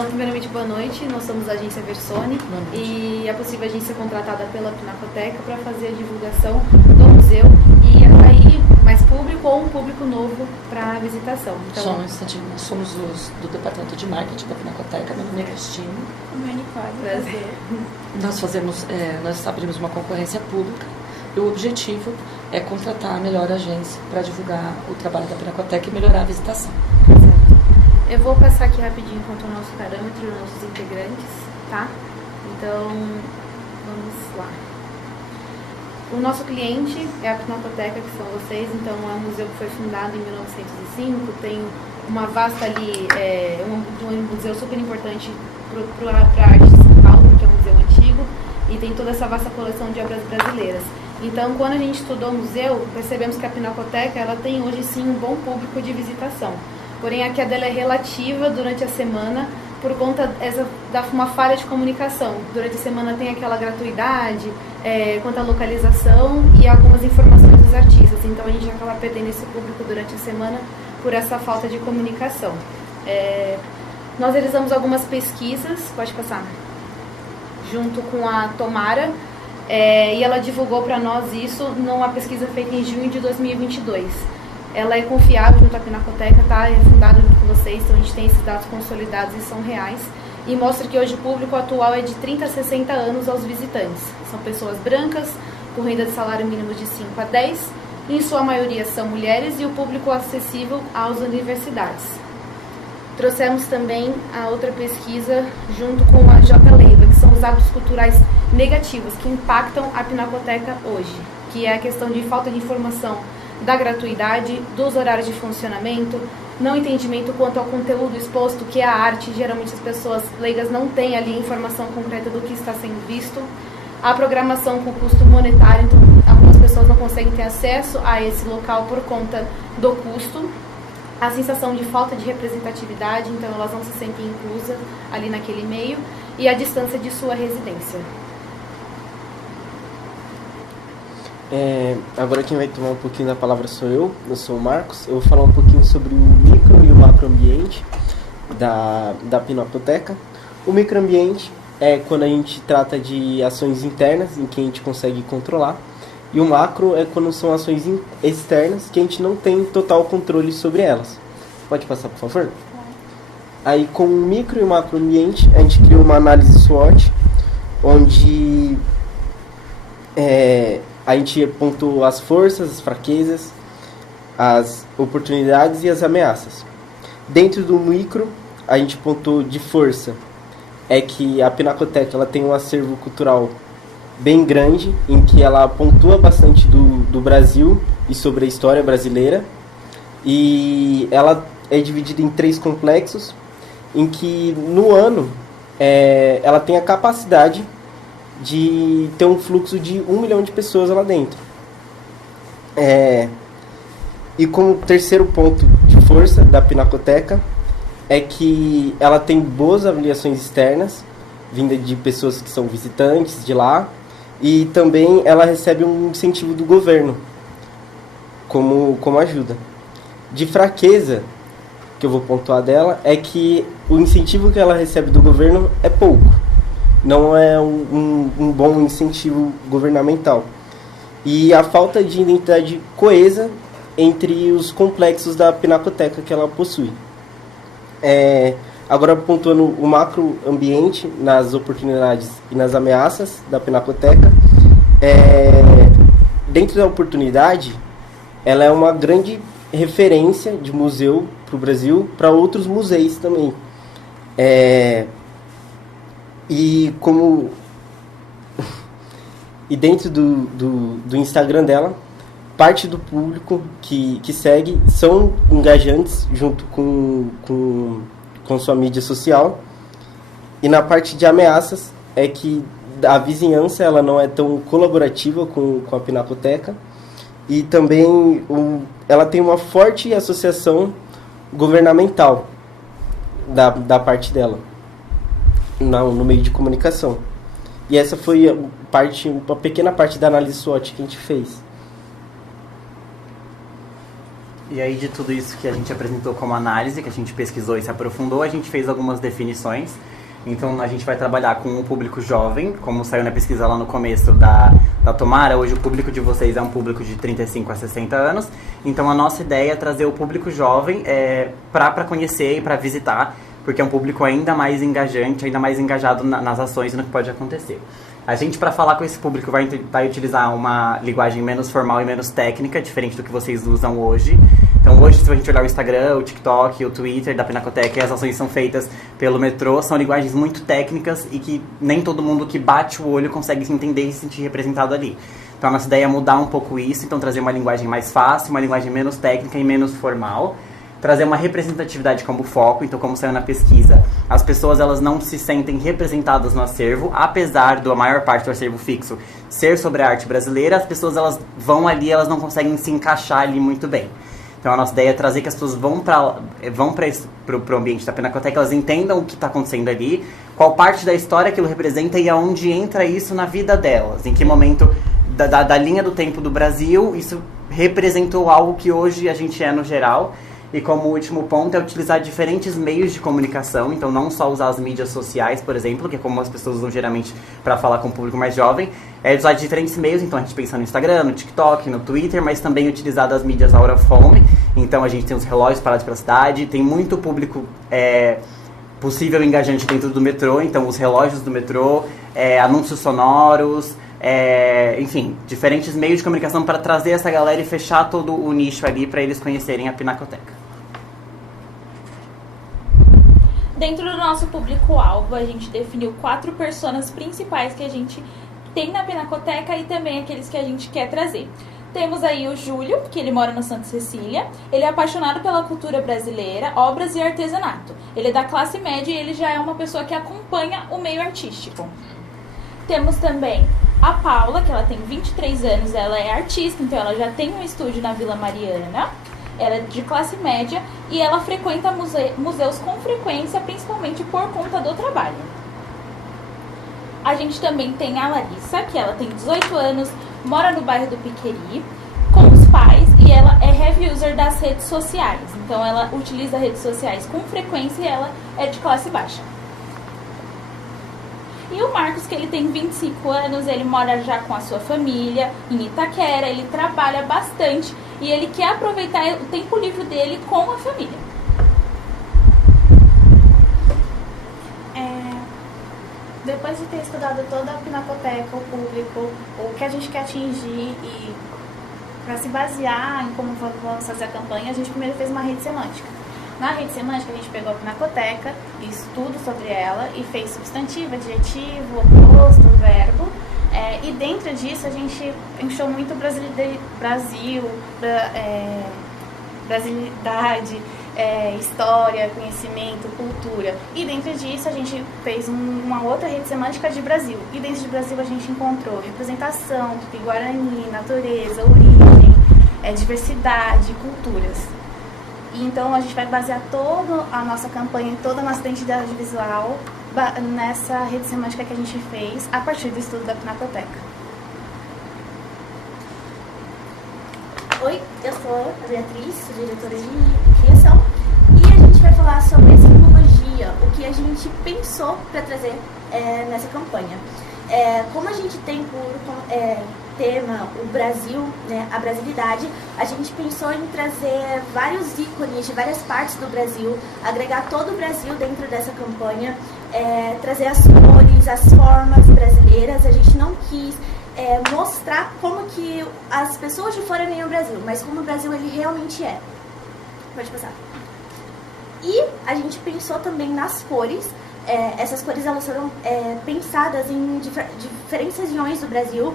Então, primeiramente, boa noite. Nós somos a agência Versone e a possível agência contratada pela Pinacoteca para fazer a divulgação do museu e atrair mais público ou um público novo para a visitação. Então, nós somos os do departamento de marketing da Pinacoteca, meu nome é Cristina. Meu Nicole, prazer. Nós abrimos uma concorrência pública e o objetivo é contratar a melhor agência para divulgar o trabalho da Pinacoteca e melhorar a visitação. Eu vou passar aqui rapidinho quanto ao nosso parâmetro e os nossos integrantes, tá? Então, vamos lá. O nosso cliente é a Pinacoteca, que são vocês. Então, é um museu que foi fundado em 1905, tem uma vasta ali, um museu super importante para a arte de São Paulo, que é um museu antigo, e tem toda essa vasta coleção de obras brasileiras. Então, quando a gente estudou o museu, percebemos que a Pinacoteca, ela tem hoje sim um bom público de visitação. Porém, a queda é relativa durante a semana por conta da uma falha de comunicação. Durante a semana tem aquela gratuidade, quanto à localização e algumas informações dos artistas. Então, a gente acaba perdendo esse público durante a semana por essa falta de comunicação. Nós realizamos algumas pesquisas, pode passar, junto com a Tomara, e ela divulgou para nós isso numa pesquisa feita em junho de 2022. Ela é confiável junto à Pinacoteca, tá? É fundada junto com vocês, então a gente tem esses dados consolidados e são reais. E mostra que hoje o público atual é de 30 a 60 anos aos visitantes. São pessoas brancas, com renda de salário mínimo de 5 a 10, e em sua maioria são mulheres e o público acessível às universidades. Trouxemos também a outra pesquisa junto com a J. Leiva, que são os hábitos culturais negativos que impactam a Pinacoteca hoje, que é a questão de falta de informação da gratuidade, dos horários de funcionamento, não entendimento quanto ao conteúdo exposto, que é a arte. Geralmente as pessoas leigas não têm ali informação concreta do que está sendo visto. A programação com custo monetário, então algumas pessoas não conseguem ter acesso a esse local por conta do custo. A sensação de falta de representatividade, então elas não se sentem inclusas ali naquele meio. E a distância de sua residência. Agora quem vai tomar um pouquinho da palavra sou eu sou o Marcos. Eu vou falar um pouquinho sobre o micro e o macroambiente da Pinacoteca. O microambiente é quando a gente trata de ações internas em que a gente consegue controlar, e o macro é quando são ações externas que a gente não tem total controle sobre elas. Pode passar, por favor? Aí com o micro e o macroambiente a gente criou uma análise SWOT, onde a gente pontuou as forças, as fraquezas, as oportunidades e as ameaças. Dentro do micro, a gente pontuou de força. É que a Pinacoteca ela tem um acervo cultural bem grande, em que ela pontua bastante do Brasil e sobre a história brasileira. E ela é dividida em 3 complexos, em que no ano ela tem a capacidade de ter um fluxo de 1 milhão de pessoas lá dentro. E como terceiro ponto de força da Pinacoteca é que ela tem boas avaliações externas, vinda de pessoas que são visitantes de lá, e também ela recebe um incentivo do governo como ajuda. De fraqueza, que eu vou pontuar dela, é que o incentivo que ela recebe do governo é pouco. Não é um bom incentivo governamental. E a falta de identidade coesa entre os complexos da Pinacoteca que ela possui. Agora, pontuando o macroambiente, nas oportunidades e nas ameaças da Pinacoteca, dentro da oportunidade, ela é uma grande referência de museu para o Brasil, para outros museus também. E dentro do Instagram dela, parte do público que segue são engajantes junto com sua mídia social. E na parte de ameaças é que a vizinhança ela não é tão colaborativa com a Pinacoteca, e também ela tem uma forte associação governamental da parte dela no meio de comunicação. E essa foi uma pequena parte da análise SWOT que a gente fez. E aí, de tudo isso que a gente apresentou como análise, que a gente pesquisou e se aprofundou, a gente fez algumas definições. Então, a gente vai trabalhar com um público jovem, como saiu na pesquisa lá no começo da Tomara. Hoje, o público de vocês é um público de 35 a 60 anos. Então, a nossa ideia é trazer o público jovem para conhecer e para visitar, porque é um público ainda mais engajante, ainda mais engajado nas ações e no que pode acontecer. A gente, para falar com esse público, vai utilizar uma linguagem menos formal e menos técnica, diferente do que vocês usam hoje. Então, hoje, se a gente olhar o Instagram, o TikTok, o Twitter da Pinacoteca, e as ações são feitas pelo metrô, são linguagens muito técnicas e que nem todo mundo que bate o olho consegue se entender e se sentir representado ali. Então, a nossa ideia é mudar um pouco isso, então trazer uma linguagem mais fácil, uma linguagem menos técnica e menos formal. Trazer uma representatividade como foco, então como saiu na pesquisa, as pessoas elas não se sentem representadas no acervo, apesar da maior parte do acervo fixo ser sobre a arte brasileira, as pessoas elas vão ali, elas não conseguem se encaixar ali muito bem. Então a nossa ideia é trazer que as pessoas vão para o ambiente da Pinacoteca, elas entendam o que está acontecendo ali, qual parte da história aquilo representa e aonde entra isso na vida delas, em que momento da linha do tempo do Brasil isso representou algo que hoje a gente é no geral. E como último ponto é utilizar diferentes meios de comunicação, então não só usar as mídias sociais, por exemplo, que é como as pessoas usam geralmente para falar com o público mais jovem, é usar diferentes meios, então a gente pensa no Instagram, no TikTok, no Twitter, mas também utilizar das mídias out of home, então a gente tem os relógios parados pela cidade, tem muito público possível engajante dentro do metrô, então os relógios do metrô, anúncios sonoros, enfim, diferentes meios de comunicação para trazer essa galera e fechar todo o nicho ali para eles conhecerem a Pinacoteca. Dentro do nosso público-alvo, a gente definiu 4 personas principais que a gente tem na Pinacoteca e também aqueles que a gente quer trazer. Temos aí o Júlio, que ele mora no Santa Cecília. Ele é apaixonado pela cultura brasileira, obras e artesanato. Ele é da classe média e ele já é uma pessoa que acompanha o meio artístico. Temos também a Paula, que ela tem 23 anos, ela é artista, então ela já tem um estúdio na Vila Mariana. Ela é de classe média e ela frequenta museus com frequência, principalmente por conta do trabalho. A gente também tem a Larissa, que ela tem 18 anos, mora no bairro do Piqueri, com os pais, e ela é heavy user das redes sociais. Então ela utiliza redes sociais com frequência e ela é de classe baixa. E o Marcos, que ele tem 25 anos, ele mora já com a sua família em Itaquera, ele trabalha bastante e ele quer aproveitar o tempo livre dele com a família. Depois de ter estudado toda a Pinacoteca, o público, o que a gente quer atingir e para se basear em como vamos fazer a campanha, a gente primeiro fez uma rede semântica. Na rede semântica, a gente pegou a Pinacoteca, estudo sobre ela e fez substantivo, adjetivo, oposto, verbo. E dentro disso, a gente encheu muito brasilidade, história, conhecimento, cultura. E dentro disso, a gente fez uma outra rede semântica de Brasil. E dentro de Brasil, a gente encontrou representação, Tupi-Guarani, natureza, origem, diversidade, culturas. E então a gente vai basear toda a nossa campanha, toda a nossa identidade visual nessa rede semântica que a gente fez a partir do estudo da Pinacoteca. Oi, eu sou a Beatriz, sou diretora de criação, e a gente vai falar sobre simbologia, o que a gente pensou para trazer nessa campanha. Como a gente tem por tema o Brasil, né, a brasilidade, a gente pensou em trazer vários ícones de várias partes do Brasil, agregar todo o Brasil dentro dessa campanha, trazer as cores, as formas brasileiras. A gente não quis mostrar como que as pessoas de fora veem o Brasil, mas como o Brasil ele realmente é. Pode passar. E a gente pensou também nas cores. Essas cores elas foram pensadas em diferentes regiões do Brasil.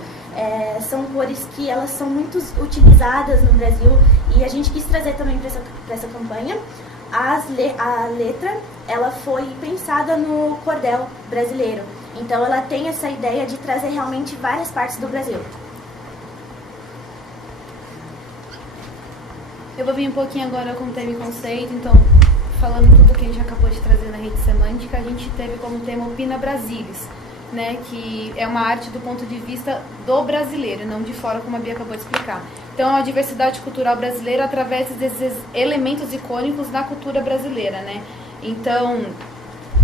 São cores que elas são muito utilizadas no Brasil e a gente quis trazer também para essa campanha. A letra ela foi pensada no cordel brasileiro, então ela tem essa ideia de trazer realmente várias partes do Brasil. Eu vou vir um pouquinho agora com o tema e conceito, então falando tudo que a gente acabou de trazer na rede semântica, a gente teve como tema o Pina Brasilis, né, que é uma arte do ponto de vista do brasileiro, não de fora, como a Bia acabou de explicar. Então, a diversidade cultural brasileira através desses elementos icônicos da cultura brasileira, né? Então,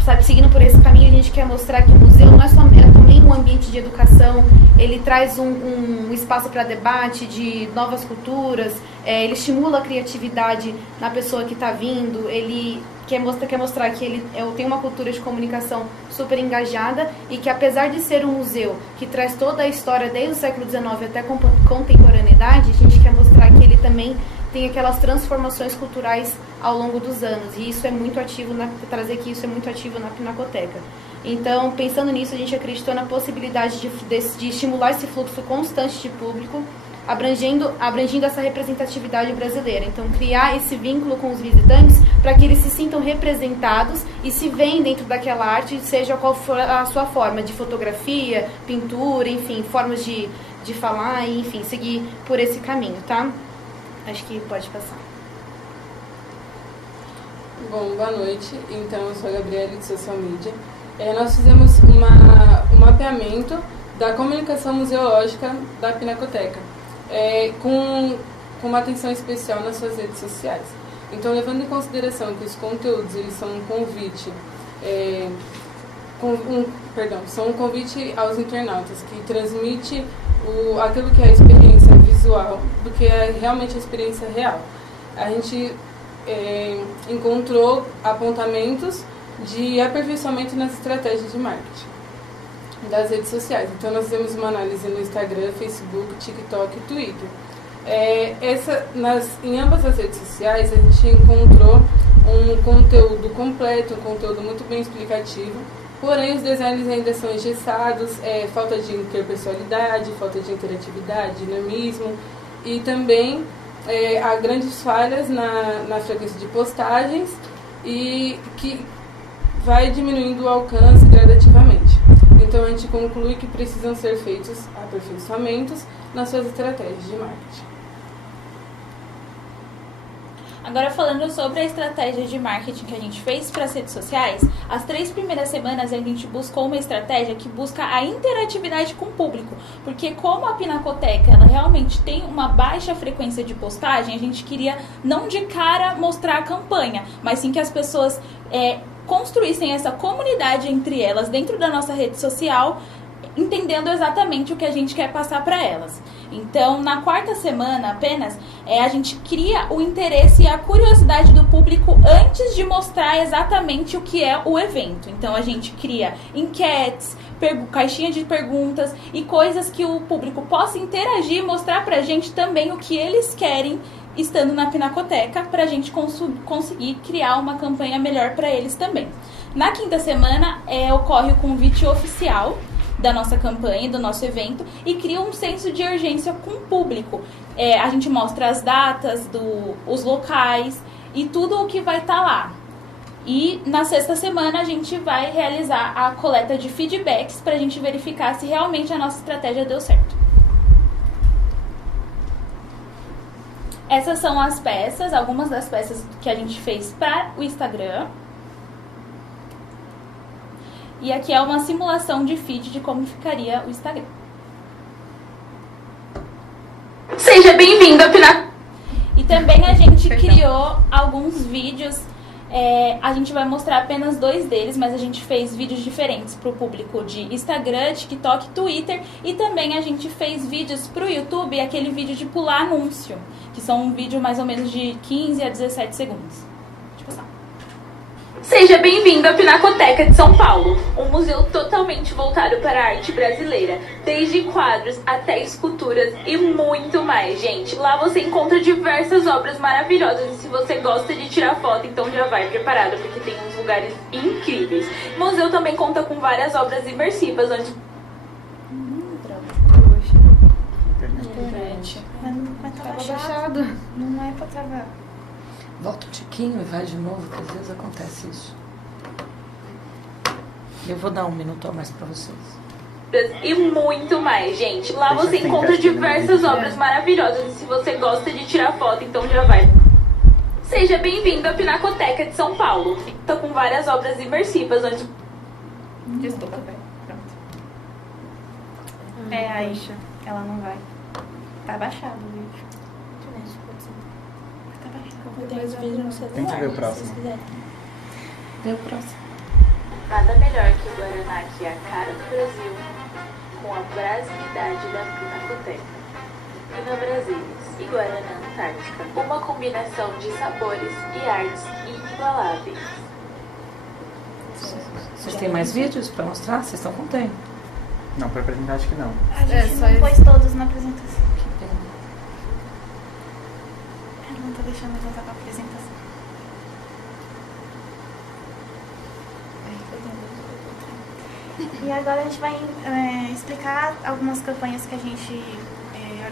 sabe, seguindo por esse caminho, a gente quer mostrar que o museu não é também um ambiente de educação, ele traz um espaço para debate de novas culturas, ele estimula a criatividade na pessoa que está vindo, ele quer mostrar que ele tem uma cultura de comunicação super engajada e que, apesar de ser um museu que traz toda a história desde o século XIX até a contemporaneidade, a gente quer mostrar que ele também tem aquelas transformações culturais ao longo dos anos, e isso é muito ativo, trazer que isso é muito ativo na Pinacoteca. Então, pensando nisso, a gente acreditou na possibilidade de estimular esse fluxo constante de público, abrangendo essa representatividade brasileira. Então, criar esse vínculo com os visitantes para que eles se sintam representados e se veem dentro daquela arte, seja qual for a sua forma, de fotografia, pintura, enfim, formas de falar, e, enfim, seguir por esse caminho, tá? Acho que pode passar. Bom, boa noite. Então, eu sou a Gabriela, de Social Media. Nós fizemos um mapeamento da comunicação museológica da Pinacoteca, com uma atenção especial nas suas redes sociais. Então, levando em consideração que os conteúdos eles são um convite, são um convite aos internautas, que transmite aquilo que é a experiência visual do que é realmente a experiência real. A gente encontrou apontamentos de aperfeiçoamento nas estratégias de marketing das redes sociais. Então, nós fizemos uma análise no Instagram, Facebook, TikTok e Twitter. Em ambas as redes sociais, a gente encontrou um conteúdo completo, um conteúdo muito bem explicativo, porém os designs ainda são engessados, falta de interpessoalidade, falta de interatividade, dinamismo, e também há grandes falhas na frequência de postagens, e que vai diminuindo o alcance gradativamente. Então, a gente conclui que precisam ser feitos aperfeiçoamentos nas suas estratégias de marketing. Agora, falando sobre a estratégia de marketing que a gente fez para as redes sociais, as 3 primeiras semanas a gente buscou uma estratégia que busca a interatividade com o público, porque como a Pinacoteca ela realmente tem uma baixa frequência de postagem, a gente queria não de cara mostrar a campanha, mas sim que as pessoas construíssem essa comunidade entre elas dentro da nossa rede social, entendendo exatamente o que a gente quer passar para elas. Então, na 4ª semana apenas, a gente cria o interesse e a curiosidade do público antes de mostrar exatamente o que é o evento. Então, a gente cria enquetes, caixinha de perguntas e coisas que o público possa interagir e mostrar pra gente também o que eles querem estando na Pinacoteca, pra gente conseguir criar uma campanha melhor para eles também. Na 5ª semana, ocorre o convite oficial da nossa campanha, do nosso evento, e cria um senso de urgência com o público. A gente mostra as datas, os locais e tudo o que vai estar lá. E na 6ª semana a gente vai realizar a coleta de feedbacks para a gente verificar se realmente a nossa estratégia deu certo. Essas são as peças, algumas das peças que a gente fez para o Instagram. E aqui é uma simulação de feed de como ficaria o Instagram. Seja bem-vindo a Pinacoteca. E também a gente criou alguns vídeos. A gente vai mostrar apenas 2 deles, mas a gente fez vídeos diferentes para o público de Instagram, TikTok, Twitter. E também a gente fez vídeos para o YouTube, aquele vídeo de pular anúncio, que são um vídeo mais ou menos de 15 a 17 segundos. Deixa eu passar. Seja bem-vindo à Pinacoteca de São Paulo, um museu totalmente voltado para a arte brasileira, desde quadros até esculturas e muito mais, gente. Lá você encontra diversas obras maravilhosas e se você gosta de tirar foto, então já vai preparado, porque tem uns lugares incríveis. O museu também conta com várias obras imersivas, onde... Internet. Mas tá baixado. Não é pra travar. Volta um tiquinho e vai de novo, que às vezes acontece isso. Eu vou dar 1 minuto a mais para vocês. E muito mais, gente. Lá você encontra diversas obras maravilhosas e se você gosta de tirar foto, então já vai. Seja bem-vindo à Pinacoteca de São Paulo. Tô com várias obras imersivas, onde... Desculpa, velho. Pronto. Aí ela não vai. Tá baixado o vídeo. Eu tenho esse vídeo no celular. Tenta ver o se próximo. vocês quiserem. Vê o próximo. Nada melhor que o Guaraná, que é a cara do Brasil, com a brasilidade da Pinacoteca. Pina Brasilis e Guaraná Antártica. Uma combinação de sabores e artes inigualáveis. Vocês têm mais vídeos pra mostrar? Vocês estão com tempo. Não, pra apresentar acho que não. A gente só não esse. pôs todos na apresentação. Que pena. Eu não tô deixando eu voltar pra apresentação. E agora a gente vai explicar algumas campanhas que a gente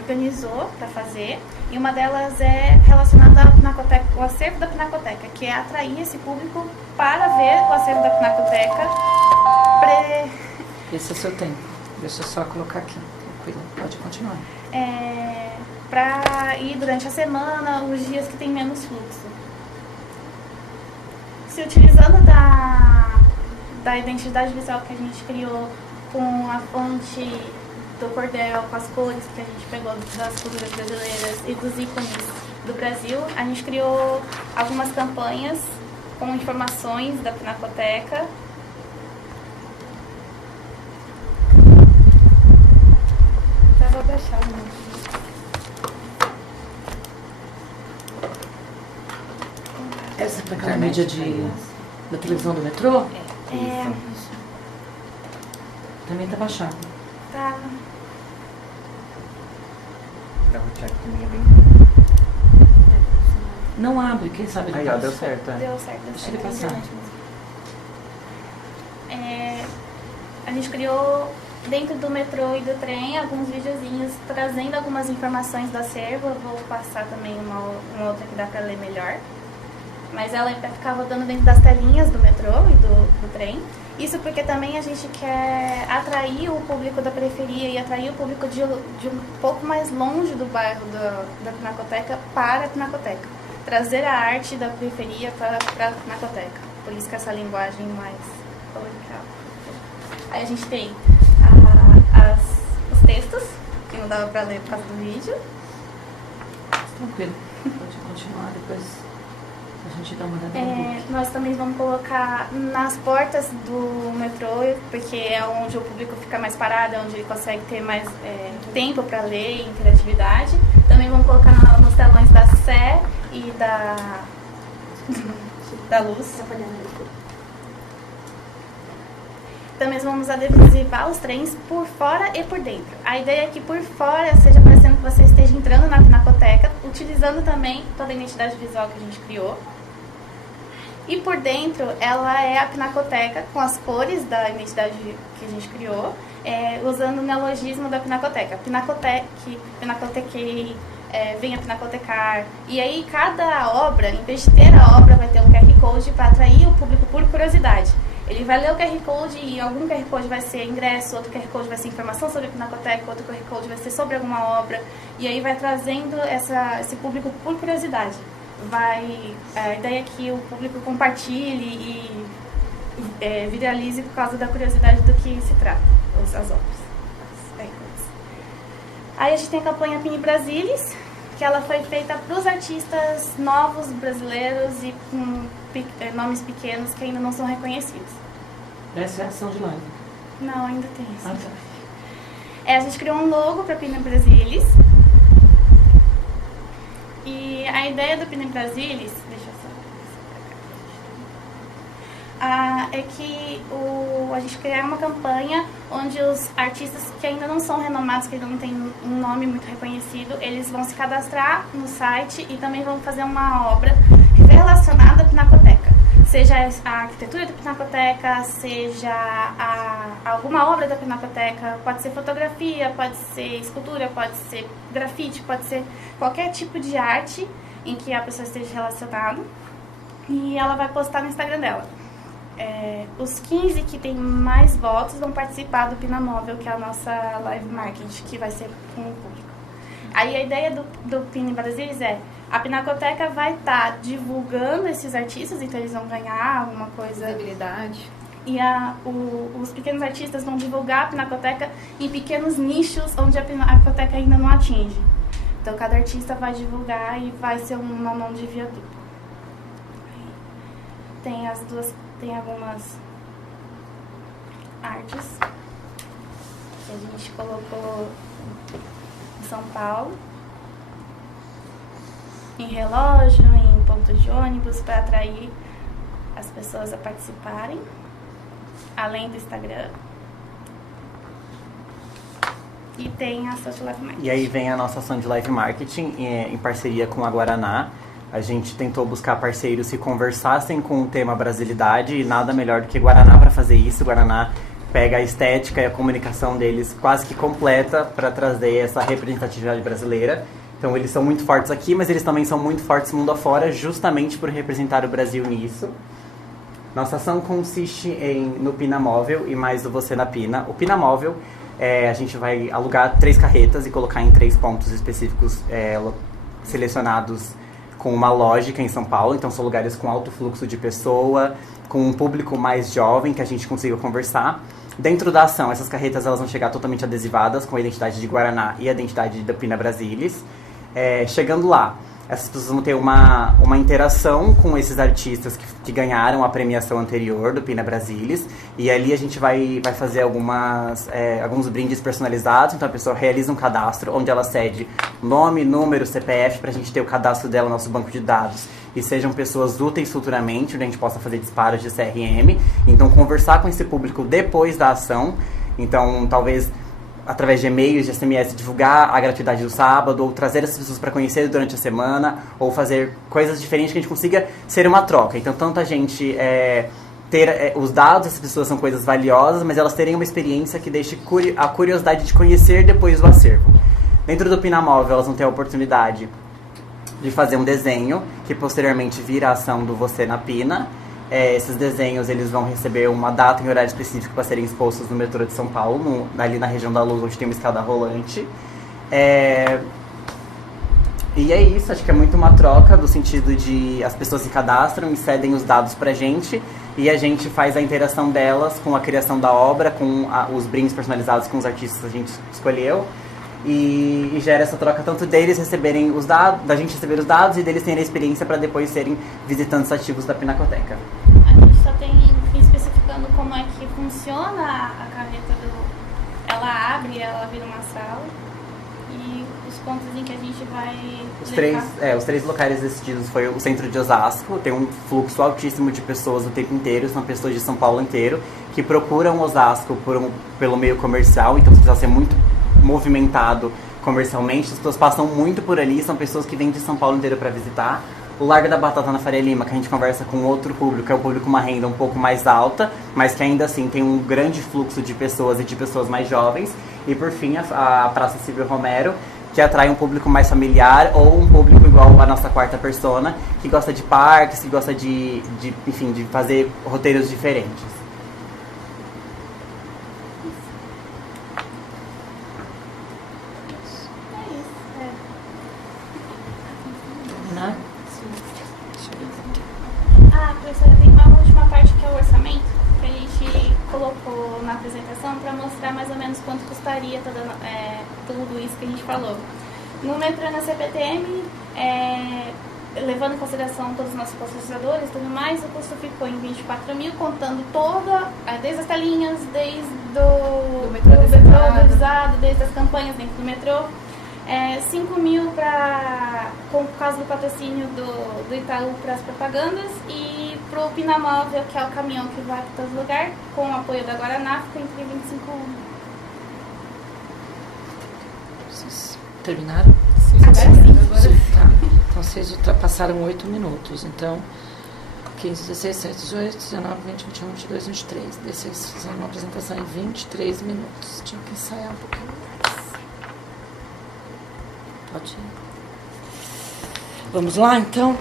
organizou para fazer. E uma delas é relacionada à Pinacoteca, o acervo da Pinacoteca, que é atrair esse público para ver o acervo da Pinacoteca. Esse é o seu tempo. Deixa eu só colocar aqui. Tranquilo. Pode continuar. Para ir durante a semana, os dias que tem menos fluxo. Se utilizando da identidade visual que a gente criou com a fonte do cordel, com as cores que a gente pegou das culturas brasileiras e dos ícones do Brasil, a gente criou algumas campanhas com informações da Pinacoteca. Eu vou deixar, né? Essa é para aquela mídia da televisão do metrô? Também tá baixado. Tá. Dá um check. Não abre, quem sabe Aí, ó, deu certo. Deu certo. Deixa ele passar. A gente criou dentro do metrô e do trem alguns videozinhos trazendo algumas informações do acervo. Eu vou passar também uma outra que dá para ler melhor. Mas ela vai ficar rodando dentro das telinhas do metrô e do trem. Isso porque também a gente quer atrair o público da periferia e atrair o público de um pouco mais longe do bairro da Pinacoteca para a Pinacoteca. Trazer a arte da periferia para a Pinacoteca. Por isso que essa linguagem mais coloquial. Aí a gente tem os textos, que não dava para ler por causa do vídeo. Tranquilo. Pode continuar, depois a gente dá uma olhada no book. Nós também vamos colocar nas portas do metrô, porque é onde o público fica mais parado, é onde ele consegue ter mais tempo para ler e interatividade. Também vamos colocar nos telões da Sé e da Luz. Também vamos adesivar os trens por fora e por dentro. A ideia é que por fora seja parecendo que você esteja entrando na Pinacoteca, utilizando também toda a identidade visual que a gente criou. E por dentro, ela é a Pinacoteca com as cores da identidade que a gente criou, usando o neologismo da Pinacoteca. Pinacotequei, venha pinacotecar. E aí cada obra, em vez de ter a obra, vai ter um QR Code para atrair o público por curiosidade. Ele vai ler o QR Code e algum QR Code vai ser ingresso, outro QR Code vai ser informação sobre a Pinacoteca, outro QR Code vai ser sobre alguma obra. E aí vai trazendo esse público por curiosidade. A ideia é que o público compartilhe e viralize por causa da curiosidade do que se trata, as obras. Aí a gente tem a campanha Pini Brasilis, que ela foi feita para os artistas novos brasileiros e com nomes pequenos que ainda não são reconhecidos. Essa é a ação de live. Não, ainda tem isso. Ah, tá. A gente criou um logo para Pini Brasilis. E a ideia do Pini Brasilis, deixa eu só... é que a gente criar uma campanha onde os artistas que ainda não são renomados, que ainda não têm um nome muito reconhecido, eles vão se cadastrar no site e também vão fazer uma obra relacionada à Pinacoteca. Seja a arquitetura da Pinacoteca, seja alguma obra da Pinacoteca, pode ser fotografia, pode ser escultura, pode ser grafite, pode ser qualquer tipo de arte em que a pessoa esteja relacionada. E ela vai postar no Instagram dela. Os 15 que tem mais votos vão participar do Pinamóvel, que é a nossa live marketing, que vai ser com o público. Aí a ideia do Pini Brasilis a Pinacoteca vai estar divulgando esses artistas, então eles vão ganhar alguma coisa. Visibilidade. E os pequenos artistas vão divulgar a Pinacoteca em pequenos nichos onde a Pinacoteca ainda não atinge. Então cada artista vai divulgar e vai ser uma mão de via dupla. Tem algumas artes que a gente colocou em São Paulo, em relógio, em pontos de ônibus, para atrair as pessoas a participarem, além do Instagram. E tem a ação de live marketing. E aí vem a nossa ação de live marketing em parceria com a Guaraná. A gente tentou buscar parceiros que conversassem com o tema brasilidade e nada melhor do que Guaraná para fazer isso. Guaraná pega a estética e a comunicação deles quase que completa para trazer essa representatividade brasileira. Então eles são muito fortes aqui, mas eles também são muito fortes mundo afora, justamente por representar o Brasil nisso. Nossa ação consiste no Pina Móvel e mais do Você na Pina. O Pina Móvel, a gente vai alugar 3 carretas e colocar em 3 pontos específicos selecionados com uma lógica em São Paulo. Então são lugares com alto fluxo de pessoa, com um público mais jovem que a gente consiga conversar. Dentro da ação, essas carretas elas vão chegar totalmente adesivadas com a identidade de Guaraná e a identidade da Pina Brasilis. Chegando lá, essas pessoas vão ter uma interação com esses artistas que ganharam a premiação anterior do Pina Brasilis. E ali a gente vai fazer alguns brindes personalizados. Então a pessoa realiza um cadastro onde ela cede nome, número, CPF para a gente ter o cadastro dela no nosso banco de dados. E sejam pessoas úteis futuramente, onde a gente possa fazer disparos de CRM. Então conversar com esse público depois da ação. Então talvez através de e-mails, de SMS, divulgar a gratuidade do sábado, ou trazer essas pessoas para conhecer durante a semana, ou fazer coisas diferentes que a gente consiga ser uma troca. Então, tanto a gente ter os dados, essas pessoas são coisas valiosas, mas elas terem uma experiência que deixe a curiosidade de conhecer depois do acervo. Dentro do Pina Móvel, elas vão ter a oportunidade de fazer um desenho, que posteriormente vira a ação do Você na Pina. Esses desenhos eles vão receber uma data e horário específico para serem expostos no metrô de São Paulo, ali na região da Luz, onde tem uma escada rolante. E é isso, acho que é muito uma troca, do sentido de as pessoas se cadastram e cedem os dados pra gente, e a gente faz a interação delas com a criação da obra, com os brindes personalizados com os artistas que a gente escolheu. E gera essa troca tanto deles receberem os dados, da gente receber os dados e deles terem a experiência para depois serem visitantes ativos da Pinacoteca. A gente só tem especificando como é que funciona a caneta ela abre, ela vira uma sala e os pontos em que a gente vai os 3 locais decididos foi o centro de Osasco, tem um fluxo altíssimo de pessoas o tempo inteiro, são pessoas de São Paulo inteiro que procuram Osasco pelo meio comercial, então precisa ser muito movimentado comercialmente, as pessoas passam muito por ali, são pessoas que vêm de São Paulo inteiro para visitar. O Largo da Batata na Faria Lima, que a gente conversa com outro público, é o público com uma renda um pouco mais alta, mas que ainda assim tem um grande fluxo de pessoas e de pessoas mais jovens. E por fim, a Praça Silvio Romero, que atrai um público mais familiar ou um público igual a nossa quarta persona, que gosta de parques, que gosta de fazer roteiros diferentes. Professora, tem uma última parte que é o orçamento, que a gente colocou na apresentação para mostrar mais ou menos quanto custaria tudo isso que a gente falou. No metrô na CPTM, levando em consideração todos os nossos patrocinadores e tudo mais, o custo ficou em 24 mil, contando desde as telinhas, desde o metrô avisado, desde as campanhas dentro do metrô. 5 mil por causa do patrocínio do Itaú para as propagandas, e pro Pina Móvel, que é o caminhão que vai para todo lugar, com o apoio da Guaraná, fica entre 25 mil. Vocês terminaram? Agora sim. Tá. Então vocês ultrapassaram 8 minutos. Então, 15, 16, 17, 18, 19, 20, 21, 22, 23. Vocês fizeram uma apresentação em 23 minutos. Tinha que ensaiar um pouquinho mais. Pode ir. Vamos lá, então.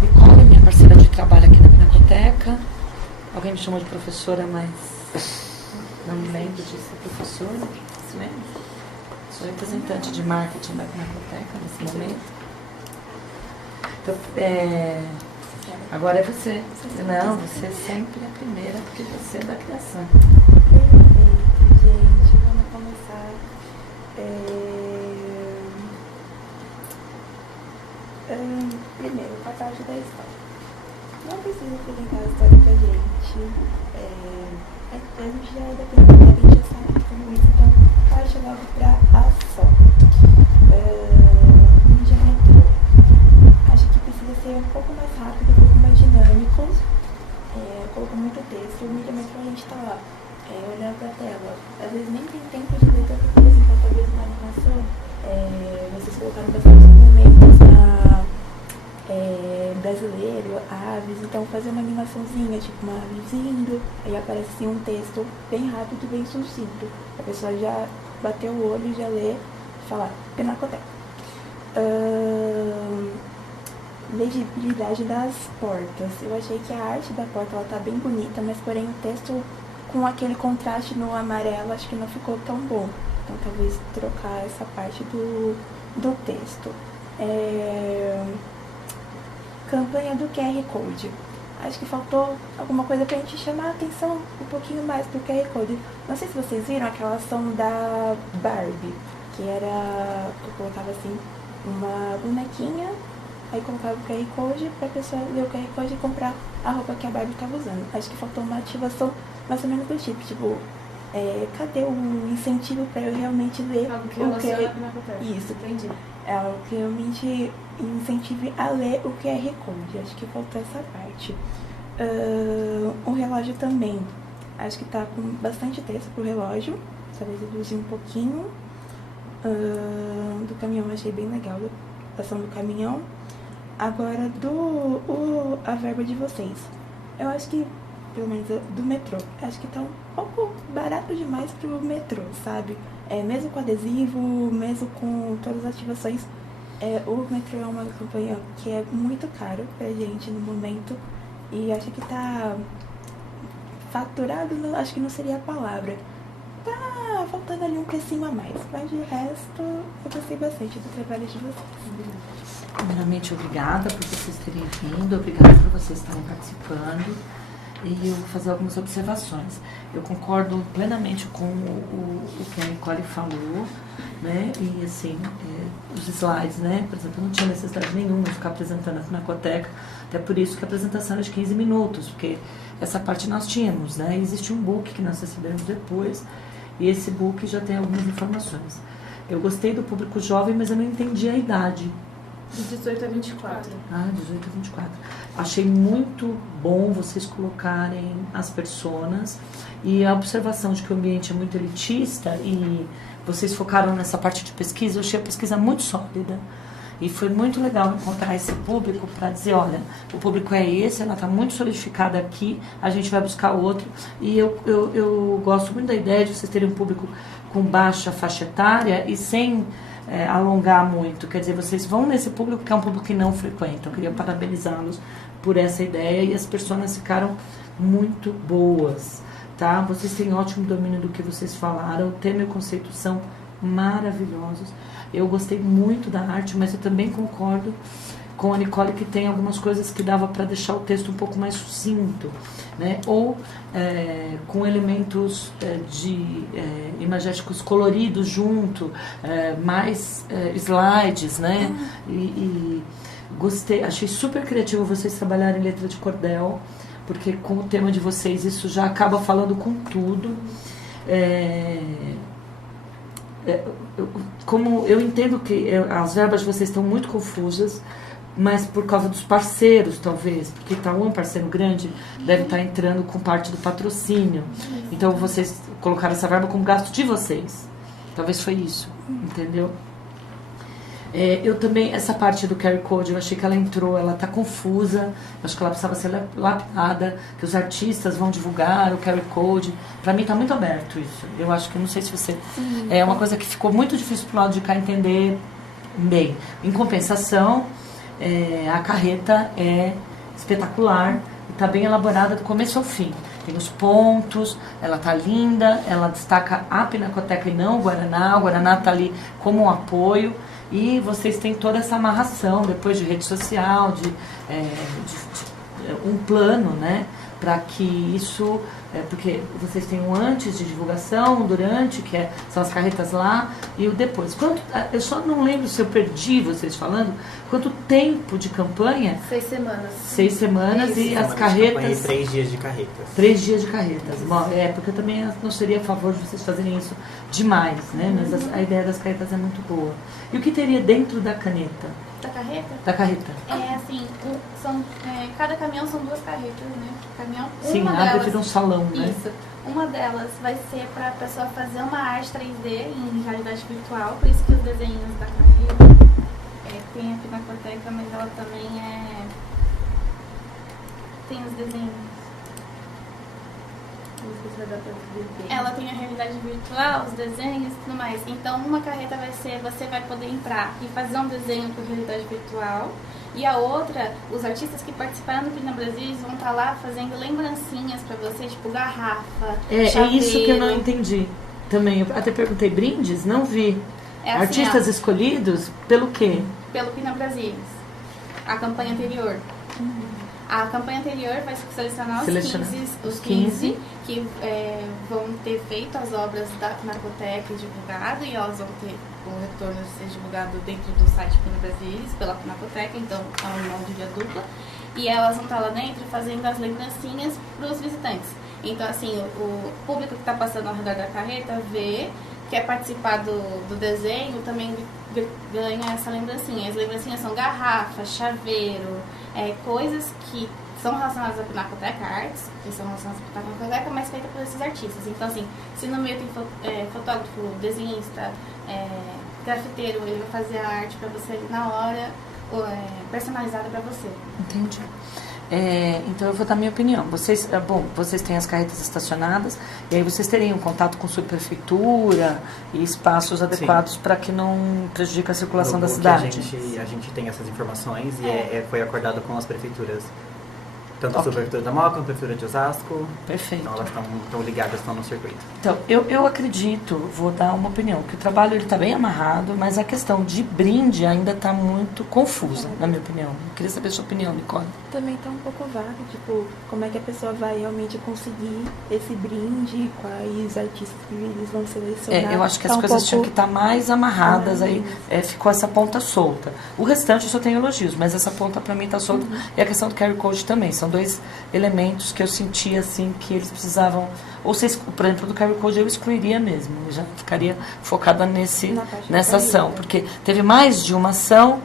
Nicole, minha parceira de trabalho aqui na Pinacoteca. Alguém me chamou de professora, mas não me lembro de ser professora. Se lembra? Sou representante de marketing da Pinacoteca nesse momento. Então, agora é você. Não, você é sempre a primeira, porque você é da criação. Perfeito, gente. Vamos começar. Primeiro, a parte da história. Não precisa apresentar a história pra gente. A gente já é da primeira, a gente já sabe tudo isso, então parte logo pra ação. No diâmetro, acho que precisa ser um pouco mais rápido, um pouco mais dinâmico. Coloca muito texto. No diâmetro a gente tá lá, olhando pra tela. Às vezes nem tem tempo de ler tanta coisa, então talvez uma animação. Vocês colocaram bastante elementos brasileiro, aves, então fazer uma animaçãozinha, tipo uma ave vindo, aí aparece assim um texto bem rápido, bem sucinto. A pessoa já bateu o olho, já lê, fala, Pinacoteca. Legibilidade das portas. Eu achei que a arte da porta ela tá bem bonita, mas porém o texto com aquele contraste no amarelo acho que não ficou tão bom. Então talvez trocar essa parte do texto. Campanha do QR Code. Acho que faltou alguma coisa pra gente chamar a atenção um pouquinho mais pro QR Code. Não sei se vocês viram aquela ação da Barbie, que era, eu colocava assim, uma bonequinha, aí colocava o QR Code pra pessoa ler o QR Code e comprar a roupa que a Barbie estava usando. Acho que faltou uma ativação mais ou menos do tipo, cadê o incentivo pra eu realmente ler Algo que o QR relaciona. Isso. Entendi. É algo que realmente incentive a ler o QR Code. Acho que faltou essa parte. O relógio também. Acho que tá com bastante texto pro relógio. Talvez reduzir um pouquinho. Do caminhão achei bem legal a ação do caminhão. Agora a verba de vocês. Eu acho que, pelo menos do metrô, acho que tá um pouco barato demais pro metrô, sabe? Mesmo com adesivo, mesmo com todas as ativações, o metrô é uma campanha que é muito caro pra gente no momento e acho que tá faturado, acho que não seria a palavra. Tá faltando ali um precinho a mais, mas de resto eu gostei bastante do trabalho de vocês. Primeiramente, obrigada por vocês terem vindo, obrigada por vocês estarem participando. E eu vou fazer algumas observações. Eu concordo plenamente com o que a Nicole falou, né? E assim, os slides, né? Por exemplo, não tinha necessidade nenhuma de ficar apresentando a Pinacoteca, até por isso que a apresentação era de 15 minutos, porque essa parte nós tínhamos, né? Existe um book que nós recebemos depois, e esse book já tem algumas informações. Eu gostei do público jovem, mas eu não entendi a idade. De 18 a 24. 18 a 24. Achei muito bom vocês colocarem as personas e a observação de que o ambiente é muito elitista e vocês focaram nessa parte de pesquisa. Eu achei a pesquisa muito sólida e foi muito legal encontrar esse público para dizer, olha, o público é esse, ela está muito solidificada aqui, a gente vai buscar outro. E eu gosto muito da ideia de vocês terem um público com baixa faixa etária e sem alongar muito, quer dizer, vocês vão nesse público que é um público que não frequenta. Eu queria parabenizá-los por essa ideia e as pessoas ficaram muito boas, tá? Vocês têm ótimo domínio do que vocês falaram, o tema e o conceito são maravilhosos. Eu gostei muito da arte, mas eu também concordo com a Nicole que tem algumas coisas que dava para deixar o texto um pouco mais sucinto, né? Ou com elementos imagéticos coloridos junto, mais slides, né? E gostei, achei super criativo vocês trabalharem letra de cordel, porque com o tema de vocês isso já acaba falando com tudo. Como eu entendo que as verbas de vocês estão muito confusas, mas por causa dos parceiros, talvez, porque Itaú é um parceiro grande, deve estar entrando com parte do patrocínio. Então vocês colocaram essa verba como gasto de vocês. Talvez foi isso, entendeu? Eu também, essa parte do QR Code, eu achei que ela entrou, ela está confusa, acho que ela precisava ser lapidada, que os artistas vão divulgar o QR Code. Para mim está muito aberto isso. Eu acho que, não sei se você... É uma coisa que ficou muito difícil para o lado de cá entender bem. Em compensação, a carreta é espetacular e está bem elaborada do começo ao fim. Tem os pontos, ela está linda, ela destaca a Pinacoteca e não o Guaraná. O Guaraná está ali como um apoio. E vocês têm toda essa amarração depois de rede social, de um plano, né? para que isso, porque vocês têm um antes de divulgação, um durante, são as carretas lá, e o depois. Eu só não lembro se eu perdi vocês falando, quanto tempo de campanha? 6 semanas. 6 semanas Isso. e as Semana de carretas... campanha e 3 dias de carretas. 3 dias de carretas. Bom, porque eu também não seria a favor de vocês fazerem isso demais, né? Mas a ideia das carretas é muito boa. E o que teria dentro da caneta? Da carreta? Da carreta. É assim, cada caminhão são 2 carretas, né? Caminhão, Sim, uma nada delas, de um salão, né? Isso. Uma delas vai ser para a pessoa fazer uma arte 3D em realidade virtual, por isso que os desenhos da carreta tem a Pinacoteca, mas ela também tem os desenhos. Ela tem a realidade virtual, os desenhos e tudo mais. Então, uma carreta vai ser, você vai poder entrar e fazer um desenho com realidade virtual. E a outra, os artistas que participaram do Pina Brasil vão estar lá fazendo lembrancinhas pra você, tipo garrafa, chaveiro. É isso que eu não entendi também. Eu até perguntei, brindes? Não vi. É assim, artistas escolhidos pelo quê? Pelo Pina Brasil. A campanha anterior. A campanha anterior vai selecionar os 15 que vão ter feito as obras da Pinacoteca e divulgado, e elas vão ter o retorno de ser divulgado dentro do site Pina Brasil pela Pinacoteca, então é um mão de via dupla. E elas vão estar lá dentro fazendo as lembrancinhas para os visitantes. Então, assim, o público que está passando ao redor da carreta vê, quer participar do desenho, também ganha essa lembrancinha. As lembrancinhas são garrafa, chaveiro, coisas que são relacionadas à Pinacoteca, artes, que são relacionadas à Pinacoteca, mas feitas por esses artistas. Então, assim, se no meio tem fotógrafo, desenhista, grafiteiro, ele vai fazer a arte para você ali na hora, personalizada para você. Entendi. Então eu vou dar minha opinião. Vocês têm as carretas estacionadas, e aí vocês teriam contato com subprefeitura e espaços adequados para que não prejudique a circulação da cidade. A gente tem essas informações e foi acordado com as prefeituras. Tanto a Subprefeitura da Moca quanto a Prefeitura de Osasco. Perfeito. Então elas estão ligadas, estão no circuito. Então, eu acredito, vou dar uma opinião, que o trabalho está bem amarrado, mas a questão de brinde ainda está muito confusa, na minha opinião. Eu queria saber a sua opinião, Nicole. Também está um pouco vago, tipo, como é que a pessoa vai realmente conseguir esse brinde, quais artistas que eles vão selecionar. Eu acho que as coisas tinham que estar mais amarradas, aí ficou essa ponta solta. O restante eu só tenho elogios, mas essa ponta para mim está solta. E a questão do QR Code também, são 2 elementos que eu senti assim que eles precisavam, ou seja, por exemplo, do QR Code eu excluiria mesmo, eu já ficaria focada nessa ação, porque teve mais de uma ação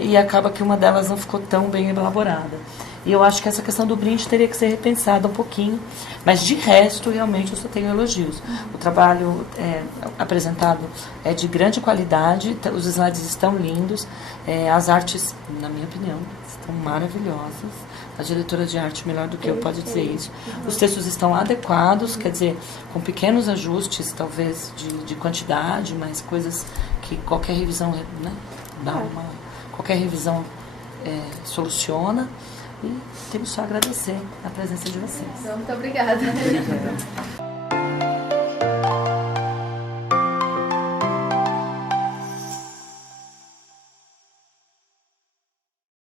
e acaba que uma delas não ficou tão bem elaborada. E eu acho que essa questão do brinde teria que ser repensada um pouquinho, mas de resto, realmente, eu só tenho elogios. O trabalho apresentado é de grande qualidade, os slides estão lindos, as artes, na minha opinião, estão maravilhosas. A diretora de arte, melhor do que eu, pode dizer isso. Os textos estão adequados, quer dizer, com pequenos ajustes, talvez, de quantidade, mas coisas que qualquer revisão, né, qualquer revisão soluciona. E temos só a agradecer a presença de vocês. Muito obrigada.